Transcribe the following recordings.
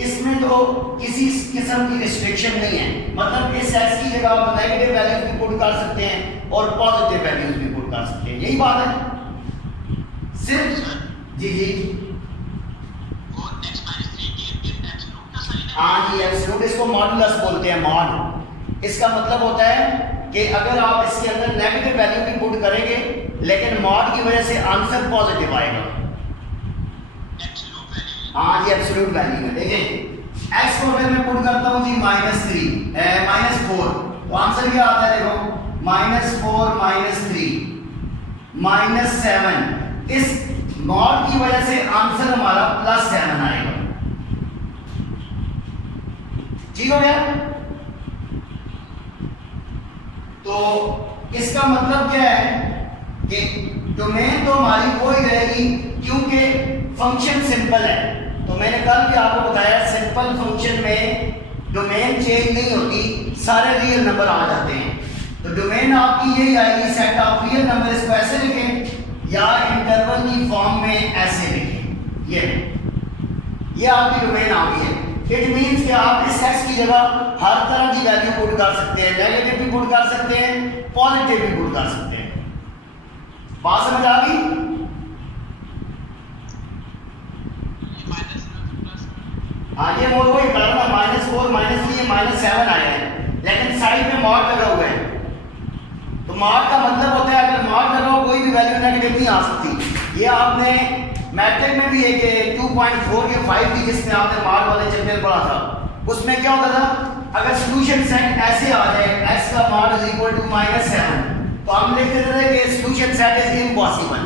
इसमें तो किसी किस्म की रिस्ट्रिक्शन नहीं है, मतलब इस एक्स की जगह आप नेगेटिव वैल्यूज भी पुट कर सकते हैं और पॉजिटिव वैल्यूज भी पुट कर सकते हैं, यही बात है सिर्फ। जी जी हाँ जी, एब्सोल्यूट, इसको मॉडुलस बोलते हैं, मॉड। इसका मतलब होता है कि अगर आप इसके अंदर नेगेटिव वैल्यू भी पुट करेंगे लेकिन मॉड की वजह से आंसर पॉजिटिव आएगा। हाँ जी, एब्सोल्यूट वैल्यू में देखें एक्स को अगर मैं पुट करता हूँ जी -4, तो आंसर क्या आता है, देखो -4 -3 -7, इस मॉड की वजह से आंसर हमारा +7 आएगा। ठीक हो गया? तो इसका मतलब क्या है कि डोमेन तो हमारी वो ही रहेगी क्योंकि फंक्शन सिंपल है। तो मैंने कल भी आपको बताया सिंपल फंक्शन में डोमेन चेंज नहीं होती, सारे रियल नंबर आ जाते हैं। तो डोमेन आपकी यही आएगी, सेट ऑफ रियल नंबर, इसको ऐसे लिखें या इंटरवल की फॉर्म में ऐसे लिखें। ये आपकी डोमेन आ गई है। इट मीन्स कि आप इस एक्स की जगह हर तरह की वैल्यू पुट कर सकते हैं, नेगेटिव भी पुट कर सकते हैं, पॉजिटिव भी पुट कर सकते हैं। बात समझ आ गई? हाँ, ये वो वही कहा ना, -4 -3 -7 आए हैं, लेकिन साइड में मॉड लगा हुआ है। तो मॉड का मतलब होता है अगर मॉड लगा हो कोई भी वैल्यू नेगेटिव नहीं आ सकती। ये आपने मैट्रिक में भी एक 2.4 के 5 थी जिसमें आपने मॉड वाले चैप्टर पढ़ा था, उसमें क्या होता था अगर सॉल्यूशन सेट ऐसे आ जाए x का मॉड =-7, तो हम लिखते थे कि सॉल्यूशन सेट इज इम्पॉसिबल।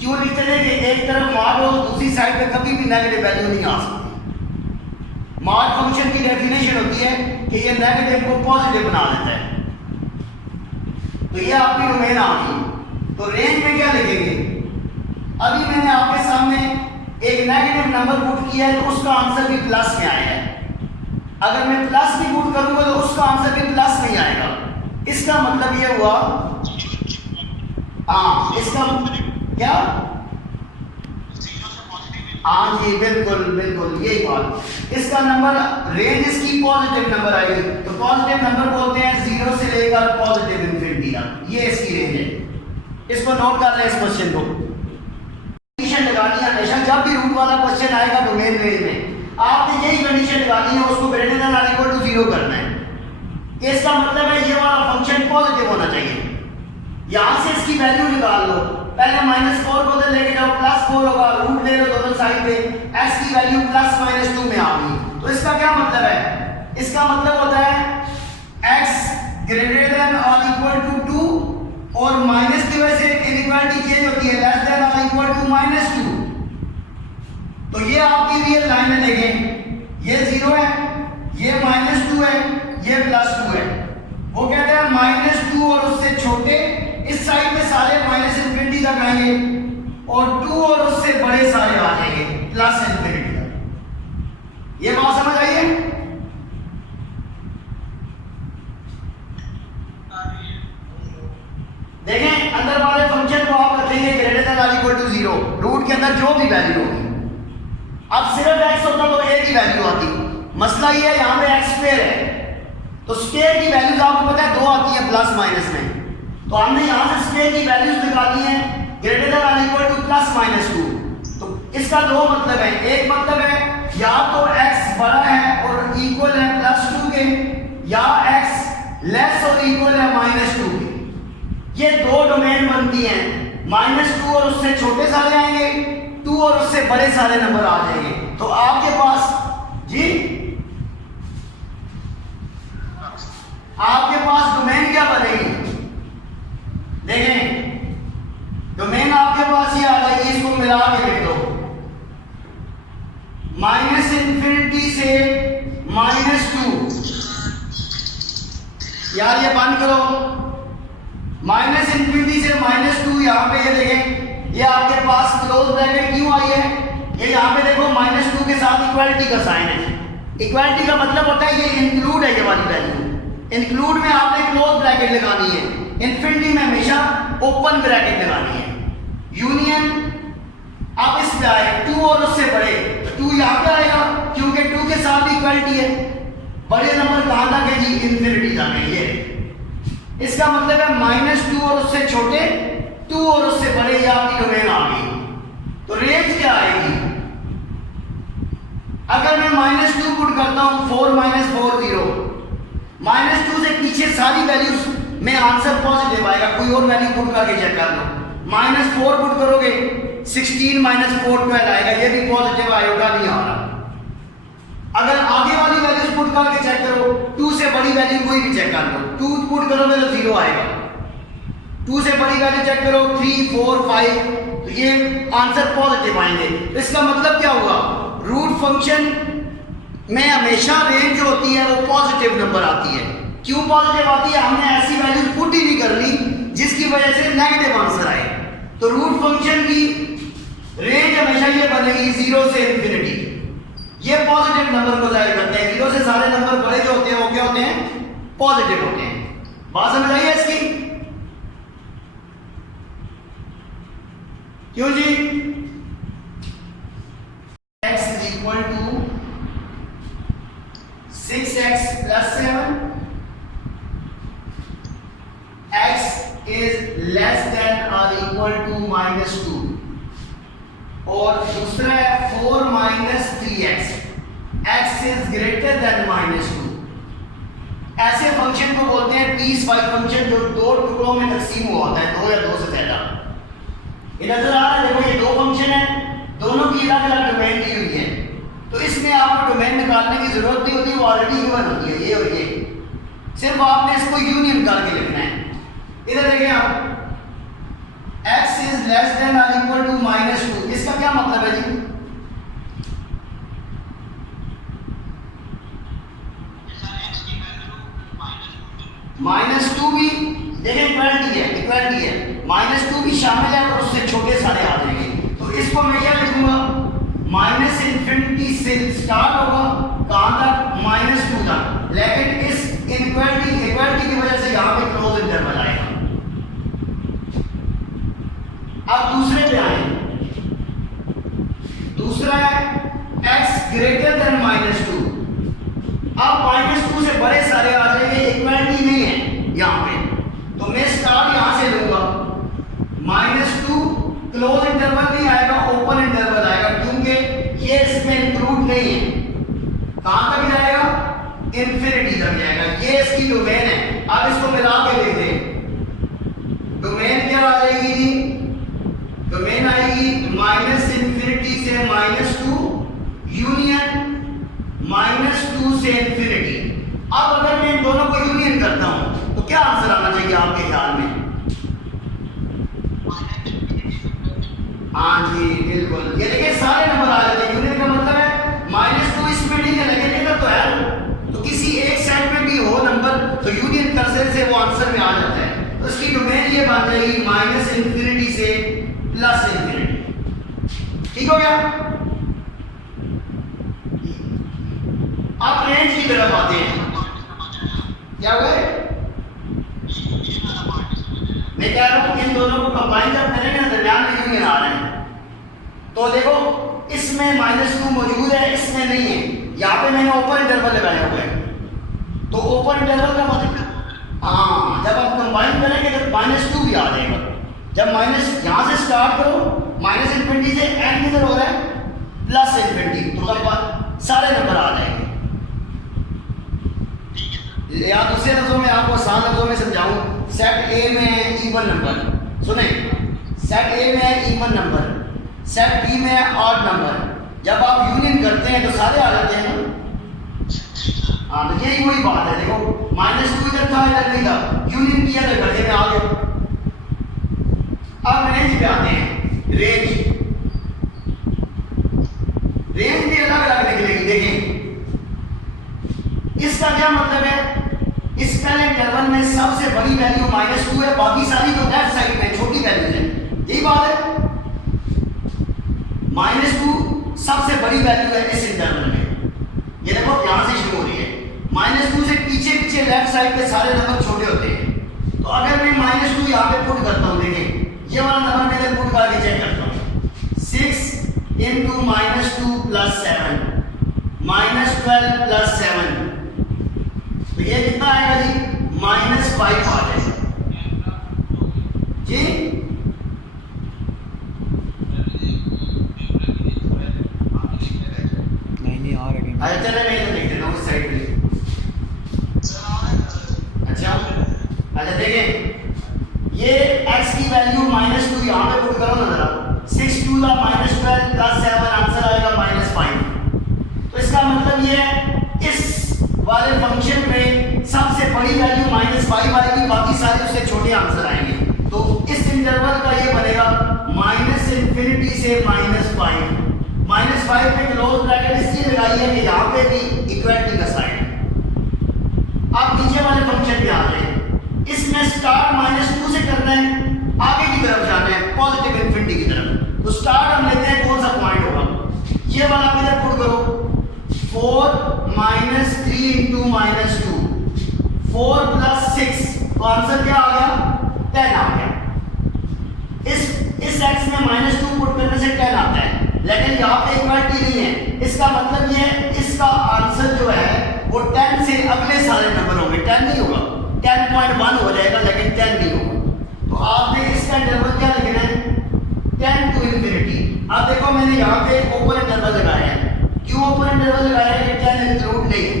क्यों लिखते थे कि एक तरफ मॉड हो दूसरी साइड पे कभी भी नेगेटिव वैल्यू नहीं आ सकती। मॉड फंक्शन की डेफिनेशन होती है कि ये नेगेटिव को पॉजिटिव बना देता है। तो ये आपकी डोमेन आ गई। तो रेंज में क्या लिखेंगे, अभी मैंने आपके सामने एक नेगेटिव नंबर पुट किया है तो उसका आंसर भी प्लस में आया है। अगर मैं प्लस भी पुट करूंगा तो उसका आंसर भी प्लस में ही आएगा। इसका मतलब ये हुआ, हाँ इसका क्या, हाँ जी बिल्कुल बिल्कुल यही बात। इसका नंबर रेंज इसकी पॉजिटिव नंबर आएगी। तो पॉजिटिव नंबर बोलते हैं 0 से लेकर पॉजिटिव इंफिनिटी तक, ये इसकी रेंज है। इसको नोट कर लें इस क्वेश्चन को। कंडीशन लगानी है हमेशा, जब भी रूट वाला क्वेश्चन आएगा डोमेन रेंज में आपने यही कंडीशन लगानी है, उसको ग्रेटर देन और इक्वल टू 0 करना है। इसका मतलब है ये वाला फंक्शन पॉजिटिव होना चाहिए। यहां से इसकी वैल्यू निकाल लो, पहले -4 को उधर लेके जाओ, +4 होगा, रूट ले लो दोनों साइड पे, x की वैल्यू +-2 में आ गई। तो इसका क्या मतलब है, इसका मतलब होता है x ग्रेटर देन और इक्वल टू 2 और माइनस की वजह से इनइक्वालिटी चेंज होती है, लेस देन और इक्वल टू -2। तो ये आपकी रियल लाइन है, देखें ये 0 है, ये -2 है, ये +2 है। वो कहते हैं -2 और उससे छोटे, इस साइड में सारे -∞ तक आएंगे और 2 और उससे बड़े सारे आ जाएंगे +∞ तक। ये बात समझ आई है? देखें अंदर वाले फंक्शन को आप रखेंगे ग्रेटर देन और इक्वल टू 0, रूट के अंदर जो भी वैल्यू होगी। अब सिर्फ x होता तो एक ही वैल्यू आती। मसला ये है यहाँ पे x² है तो स्क्वायर की वैल्यूज आपको पता है 2 आती है प्लस माइनस में। तो हमने यहाँ से स्क्वायर की वैल्यूज निकाली है ग्रेटर देन और इक्वल टू +-2। तो इसका दो मतलब है, एक मतलब है या तो x बड़ा है और इक्वल है +2 के, या x लेस और इक्वल है -2 के। ये दो डोमेन बनती हैं, -2 और उससे छोटे सारे आएंगे, 2 और उससे बड़े सारे नंबर आ जाएंगे। तो आपके पास जी आपके पास डोमेन क्या बनेगी, देखें डोमेन आपके पास ये आ जाएगी, इसको मिला के लिख दो, -∞ से -2। यार ये बंद करो, -∞ से -2, यहां पे ये देखें ये आपके पास क्लोज ब्रैकेट क्यों आई है, ये यहां पे देखो -2 के साथ इक्वालिटी का साइन है। इक्वालिटी का मतलब होता है ये इंक्लूड है, ये वाली वैल्यू इंक्लूड में आपने क्लोज ब्रैकेट लगानी है, इन्फिनिटी में हमेशा ओपन ब्रैकेट लगानी है। यूनियन आप इस पे आए 2 और उससे बड़े, 2 यहां पे आएगा क्योंकि 2 के बड़े नंबर कहां तक है जी? इन्फिनिटी तक है। ये इसका मतलब है -2 और उससे छोटे, 2 और उससे बड़े, ये आपकी डोमेन आ गई। तो रेंज क्या आएगी? अगर मैं -2 पुट करता हूं 4 -4 0, -2 से पीछे सारी वैल्यूज में आंसर पॉजिटिव आएगा। कोई और वैल्यू पुट करके चेक कर लो। -4 पुट करोगे 16 -4 12 आएगा, ये भी पॉजिटिव आएगा, नहीं आ रहा। अगर आगे वाली वैल्यूज पुट करके चेक करो, 2 से बड़ी वैल्यू कोई भी चेक कर लो, 2 पुट करोगे तो 0 आएगा। 2 से बड़ी वैल्यू चेक करो 3 4 5, तो ये आंसर पॉजिटिव आएंगे। इसका मतलब क्या हुआ? रूट फंक्शन में हमेशा रेंज जो होती है वो पॉजिटिव नंबर आती है। क्यों पॉजिटिव आती है? हमने ऐसी वैल्यूज पुट ही नहीं करनी जिसकी वजह से नेगेटिव आंसर आए। तो रूट फंक्शन की रेंज हमेशा ये बनेगी 0 से इन्फिनिटी। ये पॉजिटिव नंबर को जाहिर करते हैं। 0 से सारे नंबर बड़े जो होते हैं वो क्या होते हैं? पॉजिटिव होते हैं। बात समझ आई है इसकी? क्यों जी? x is equal to 6x plus 7, x is less than or equal to -2, और दूसरा है 4 minus 3x, x is greater than -2। ऐसे फंक्शन को बोलते हैं पीस वाइज फंक्शन, जो दो टुकड़ों में तकसीम हुआ होता है, 2 या 2 से ज्यादा। ये नजर आ रहा है? देखो ये दो फंक्शन है, दोनों की अलग अलग डोमेन दी हुई है। तो इसमें आपको डोमेन निकालने की जरूरत नहीं होती, वो ऑलरेडी गिवन होती है, ये और ये। सिर्फ आपने इसको यूनियन करके लिखना है। इधर देखें आप, x is less than or equal to -2, इसका क्या मतलब है जी? -2 भी देखें इक्वलिटी है, इक्वलिटी है, -2 भी शामिल है और उससे छोटे सारे आ जाएंगे। तो इसको मैं क्या लिखूंगा? -इन्फिनिटी से स्टार्ट होगा, कहां तक? -2 तक। लेकिन इस इक्वलिटी की वजह से यहां पे क्लोज इंटरवल आएगा। अब दूसरे पे आए, दूसरा है x ग्रेटर देन -2। अब -2 से बड़े सारे आ जाएंगे, इक्वलिटी नहीं है यहां पे, तो मैं स्टार्ट यहां से लूंगा। -2 क्लोज इंटरवल नहीं आएगा, ओपन इंटरवल आएगा, क्योंकि ये इसमें इंक्लूड नहीं है। कहां तक जाएगा? इन्फिनिटी तक जाएगा। ये इसकी डोमेन है। अब इसको मिला के देख दें, डोमेन क्या आ जाएगी जी? डोमेन आएगी -इन्फिनिटी से -2 यूनियन -2 से इन्फिनिटी। अब अगर मैं इन दोनों को यूनियन करता हूं तो क्या आंसर आना चाहिए आपके ख्याल में? हाँ जी बिल्कुल, ये देखिए सारे नंबर आ जाते हैं। यूनियन का मतलब है -2 इसमें नहीं है, लेकिन इधर तो है, तो किसी एक सेट में भी हो नंबर तो यूनियन करने से वो आंसर में आ जाता है। तो इसकी डोमेन ये बन जाएगी -इन्फिनिटी से +इन्फिनिटी। ठीक हो गया? अब रेंज की तरफ आते हैं। क्या हुआ? मैं कह रहा हूं इन दोनों को कंबाइन जब करेंगे ना, दरमियान में यूनियन आ रहे हैं। तो देखो इसमें -2 मौजूद है, इसमें नहीं है। यहाँ पे मैंने ओपन इंटरवल लगाया हुआ है, तो ओपन इंटरवल का मतलब हाँ, जब आप कंबाइन करेंगे तो -2 भी आ जाएगा। जब माइनस यहाँ से स्टार्ट करो, -इन्फिनिटी से एंड किधर हो रहा है? +इन्फिनिटी, तो तब सारे नंबर आ जाएंगे। या दूसरे लफ्जों में आपको आसान लफ्जों में समझाऊं, सेट ए में है इवन नंबर, सुने, सेट ए में है इवन नंबर, सेट बी में है ऑड नंबर। जब आप यूनियन करते हैं तो सारे आ जाते हैं ना। हाँ, तो यही वही बात है। देखो -2 इधर था, इधर नहीं था, यूनियन किया तो घटे में आ गया। अब रेंज पे आते हैं। रेंज भी अलग अलग निकलेगी। देखिए इसका क्या मतलब है? इस पहले इंटरवल में सबसे बड़ी वैल्यू -2 है, बाकी सारी तो लेफ्ट साइड में छोटी वैल्यू है। यही बात है, -2 सबसे बड़ी वैल्यू है इस इंटरवल में। ये देखो यहां से शुरू हो रही है, -2 से पीछे पीछे लेफ्ट साइड के सारे नंबर छोटे होते हैं। तो अगर मैं -2 यहाँ पे पुट करता हूँ, देखिए ये वाला नंबर मैंने पुट करके चेक करता हूँ, 6 × -2 + 7 -12 + 7 तो ये कितना आएगा जी, -5 आ जाएगा जी। नहीं आ रहे। अच्छा चले मैं इधर लिख देता हूँ इस साइड पे। अच्छा अच्छा देखें, ये x की वैल्यू -2 यहाँ पे पुट करो ना जरा, 6 2 -12 + 7 आंसर आएगा -5। तो इसका मतलब ये है इस वाले फंक्शन में सबसे बड़ी वैल्यू -5 आएगी, बाकी सारे उससे छोटे आंसर आएंगे। तो इस इंटरवल का ये बनेगा -∞ से -5। -5 पे क्लोज ब्रैकेट इसलिए लगाई है कि यहाँ पे भी इक्वलिटी का साइन। आप नीचे वाले फंक्शन पे आ जाए, इसमें स्टार्ट -2 से करना है, आगे की तरफ जाना है पॉजिटिव इन्फिनिटी की तरफ। तो स्टार्ट हम लेते हैं, कौन सा पॉइंट होगा, ये वाला इधर पुट करो, 4 - 3 × -2, 4 + 6, तो आंसर क्या आ गया, 10 आ गया। इस x में -2 पुट करने से 10 आता है, लेकिन यहाँ पे इक्वालिटी नहीं है। इसका मतलब ये है इसका आंसर जो है वो 10 से अगले सारे नंबर होंगे, 10 नहीं होगा, 10.1 हो जाएगा, लेकिन 10 नहीं होगा। तो आपने इसका इंटरवल क्या लिखना है, 10 to ∞। अब देखो मैंने यहाँ पे ओपन इंटरवल लगाया है, क्यों ओपन इंटरवल लगाया है, 10 इंक्लूड नहीं है।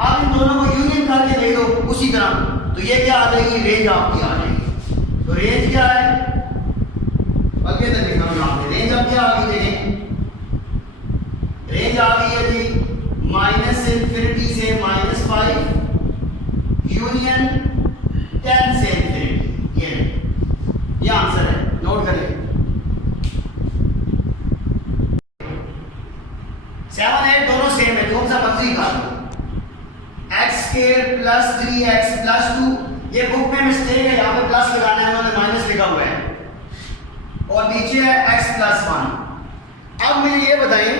आप इन दोनों को यूनियन करके देख दो उसी तरह, तो ये क्या आ जाएगी, रेंज आपकी आ जाएगी। तो रेंज क्या है, आगे तक लिखा हूं यहाँ पे, रेंज अब क्या आ गई, देखें रेंज आ गई है जी -∞ से -5 यूनियन 10 से ∞। ये आंसर है, नोट करें। 7 8 दोनों सेम है, कौन सा मर्जी का x² + 3x + 2। ये बुक में मिस्टेक है, यहाँ पे प्लस लगाना है, उन्होंने माइनस लिखा हुआ है, और नीचे है x + 1। अब मुझे ये बताएं,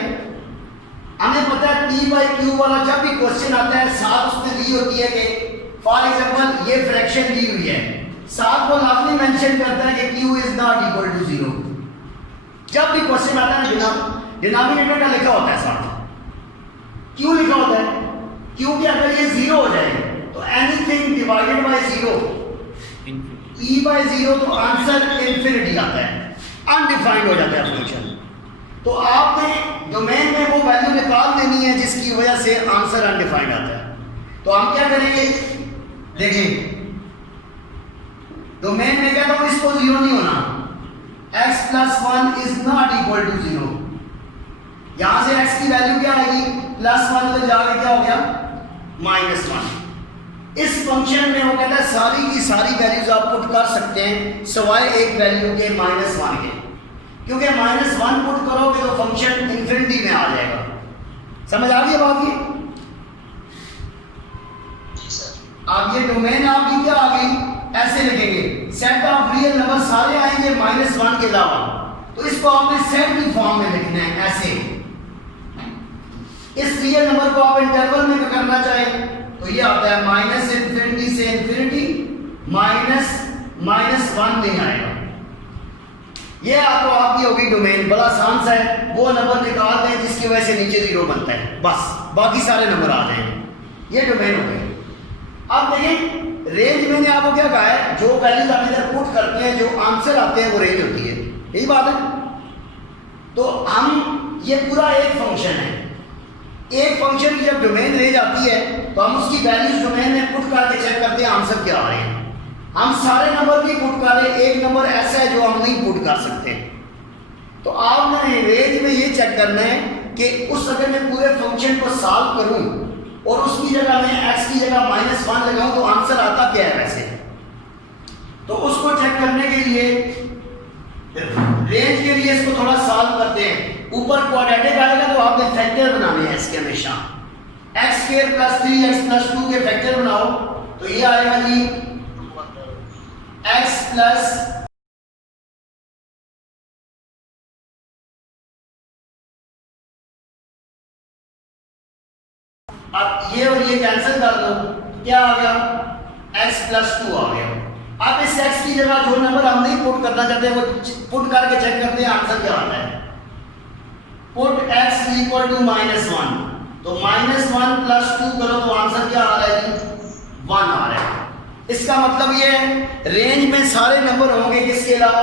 हमें पता है p/q वाला जब भी क्वेश्चन आता है साथ उसमें दी होती है कि फॉर एग्जांपल ये फ्रैक्शन दी हुई है, साथ वो लाजमी मेंशन करता है कि q = 0। जब भी क्वेश्चन आता है ना, डिनोमिनेटर का लिखा होता है साथ, क्यों लिखा होता है, क्योंकि अगर ये 0 हो जाए तो एनीथिंग डिवाइडेड बाय 0 e/0, तो आंसर इन्फिनिटी आता है, अनडिफाइंड हो जाता है फंक्शन। तो आपने डोमेन में वो वैल्यू निकाल देनी है जिसकी वजह से आंसर अनडिफाइंड आता है। तो हम क्या करेंगे, देखिए डोमेन में क्या, तो इसको 0 नहीं होना, x + 1 = 0। यहां से x की वैल्यू क्या आएगी, +1 उधर जाके क्या हो गया, -1। इस फंक्शन में वो कहता है सारी की सारी वैल्यूज आप पुट कर सकते हैं सिवाय एक वैल्यू के -1 के, क्योंकि -1 पुट करोगे तो फंक्शन इन्फिनिटी में आ जाएगा। समझ आ गई बात ये? अब ये डोमेन आपकी क्या आ गई, ऐसे लिखेंगे सेट ऑफ रियल नंबर सारे आएंगे -1 के अलावा, तो इसको आपने सेट की फॉर्म में लिखना है ऐसे। इस रियल नंबर को आप इंटरवल में करना चाहें तो ये आता है -∞ से ∞, -1 नहीं आएगा। ये तो आपकी होगी डोमेन, बड़ा आसान सा है, वो नंबर निकाल दें जिसकी वजह से नीचे 0 बनता है, बस बाकी सारे नंबर आ जाएंगे, ये डोमेन हो गई। अब देखिए रेंज मैंने आपको क्या कहा है, जो वैल्यूज आप इधर पुट करते हैं जो आंसर आते हैं वो रेंज होती है, यही बात है। तो हम ये पूरा एक फंक्शन है, एक फंक्शन की जब डोमेन रेंज आती है तो हम उसकी वैल्यूज डोमेन में पुट करके चेक करते हैं आंसर क्या आ रहे हैं। हम सारे नंबर भी पुट कर रहे हैं, एक नंबर ऐसा है जो हम नहीं पुट कर सकते। तो आपने रेंज में ये चेक करना है कि उस अगर मैं पूरे फंक्शन को सॉल्व करूं और उसकी जगह मैं x की जगह -1 लगाऊं तो आंसर आता क्या है वैसे। तो उसको चेक करने के लिए रेंज के लिए इसको थोड़ा सॉल्व करते हैं। ऊपर क्वाड्रेटिक आएगा तो आपने फैक्टर बनाने हैं इसके, हमेशा x² + 3x + 2 के फैक्टर बनाओ तो ये आएगा जी x + अब ये और ये कैंसिल कर दो, क्या आ गया, x + 2 आ गया। अब इस x की जगह जो नंबर हम नहीं पुट करना चाहते वो पुट करके चेक करते हैं आंसर क्या आता है। पुट x = -1, तो -1 + 2 करो तो आंसर क्या आ रहा है जी, 1 आ रहा है। इसका मतलब ये है रेंज में सारे नंबर होंगे किसके अलावा,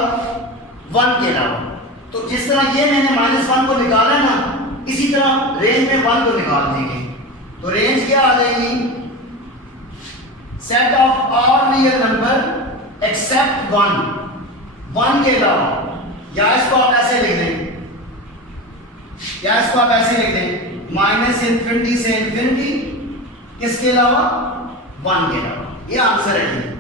1 के अलावा। तो जिस तरह ये मैंने -1 को निकाला ना, इसी तरह रेंज में 1 को निकाल देंगे। तो रेंज क्या आ जाएगी, set of all real number except 1 के अलावा। या इसको आप ऐसे लिख दें, -∞ से ∞, किसके अलावा, 1 के अलावा। ये आंसर है।